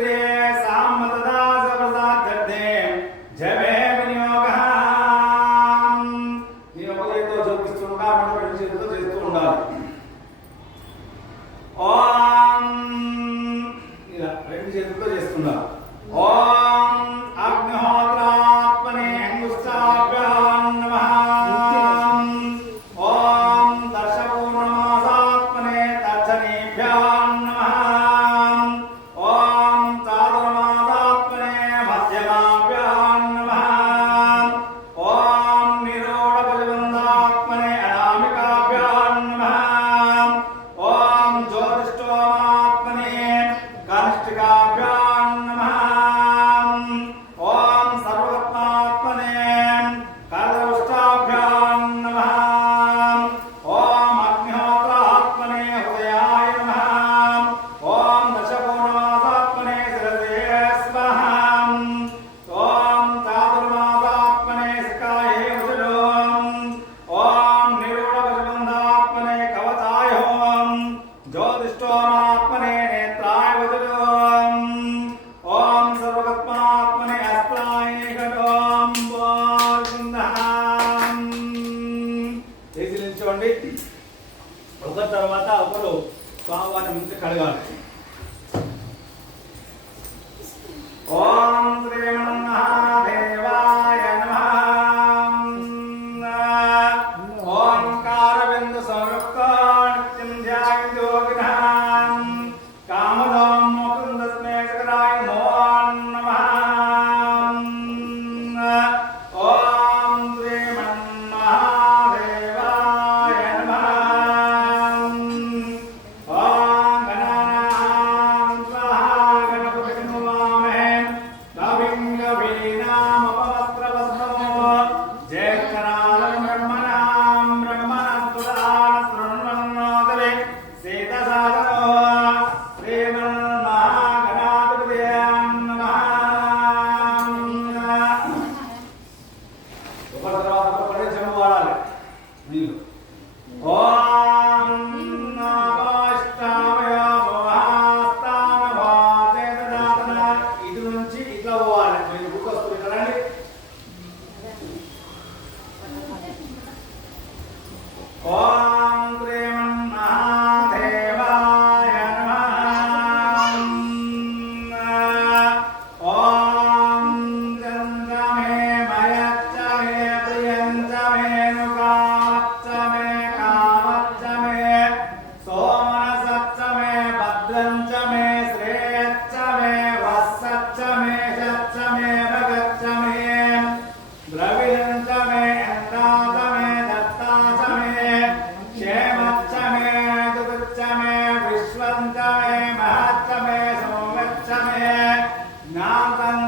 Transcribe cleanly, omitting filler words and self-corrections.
स्त्रिये सामतदा सप्रसाद्यर्थे जवे विनियोगः నీ ఒకరితో చూపిస్తుండగా మనం రెండు చేతులతో చేస్తూ ఉండాలి. ఓం ఇలా రెండు చేతులతో చేస్తున్నారు. ఓం అగ్నిహోత్రాత్మనే అంగుష్టాభ్యాం నమః. ఓం దర్శపూర్ణమాసాత్మనే తర్జనీభ్యాం నమః. ఓం చాతుర్మాసాత్మనే మధ్యమాభ్యాం నమః. ఓం నిరోఢభుజబంధాత్మనే అనామికాభ్యాం నమః. ఓం జ్యోతిష్ఠోమాత్మనే కనిష్ఠికాభ్యాం నమః. ఓం సర్వత్మాత్మనే కరదౌష్టాభ్యాం నమః. ఓం అగ్నిహోత్రాత్మనే హృదయాయ నమః. ఓం దశపూర్ణమాసాత్మనే శిరసే స్మః. ఓం చాతుర్మాసాత్మనే శిఖాయే వృషభం. ఓం నిరూఢభుజబంధాత్మనే కవచాయ హోం. జ్యోతిష్ఠోమాత్మనే నేత్రాయ వృషభం. ఓం సర్వగత్మాత్మనే అస్త్రాయ నికటోం బోధం. చేసి నిల్చోండి. ఒకరి తర్వాత ఒకరు స్వామివారి ముందు కడగాలి. ఓం శ్రీమన్మహాదేవాయ నమః. ఓంకారబిందు సంయుక్తో నిత్యం ధ్యాయంతో యోగినః. కామదం ముకుందస్మే శకరాయ నమో నమః. ఓం శ్రీమన్మహాదేవాయ నమః. ఓం గణానాం స్వాహా గణపతిం నమామహే. కవిం కవీనాముపవస్త్రవస్త్రమో జ్యేష్ఠరాజం బ్రహ్మణాం బ్రహ్మణస్పదాన శృణ్వన్నోదరే సీతసాదనో శ్రీమన్మహాగణాధిపతయే నమః. ఒకరి తర్వాత ఒకరు జపం వాడాలి. నీళ్ళు. ఓం నమః మహాస్థానవాచేతదాతన. ఇటు నుంచి ఇట్లా పోవాలి. మీరు గుర్తొస్తుంది కదండి. ఓం శ్రీమన్మహాదేవాయ నమః. ఓం చంద్రమే మయచ్చమే ప్రియంచమే నుకాచ్చమే కామచ్చమే సోమనసచ్చమే భద్రంచమే శ్రేయచ్చమే వస్సచ్చమే షచ్చమే భగచ్చమే ద్రవిడంచమే ఎందాతమే దత్తాచమే క్షేమచ్చమే దుగుచ్చమే విశ్వంచమే మహచ్చమే సోమచ్చమే జ్ఞాతం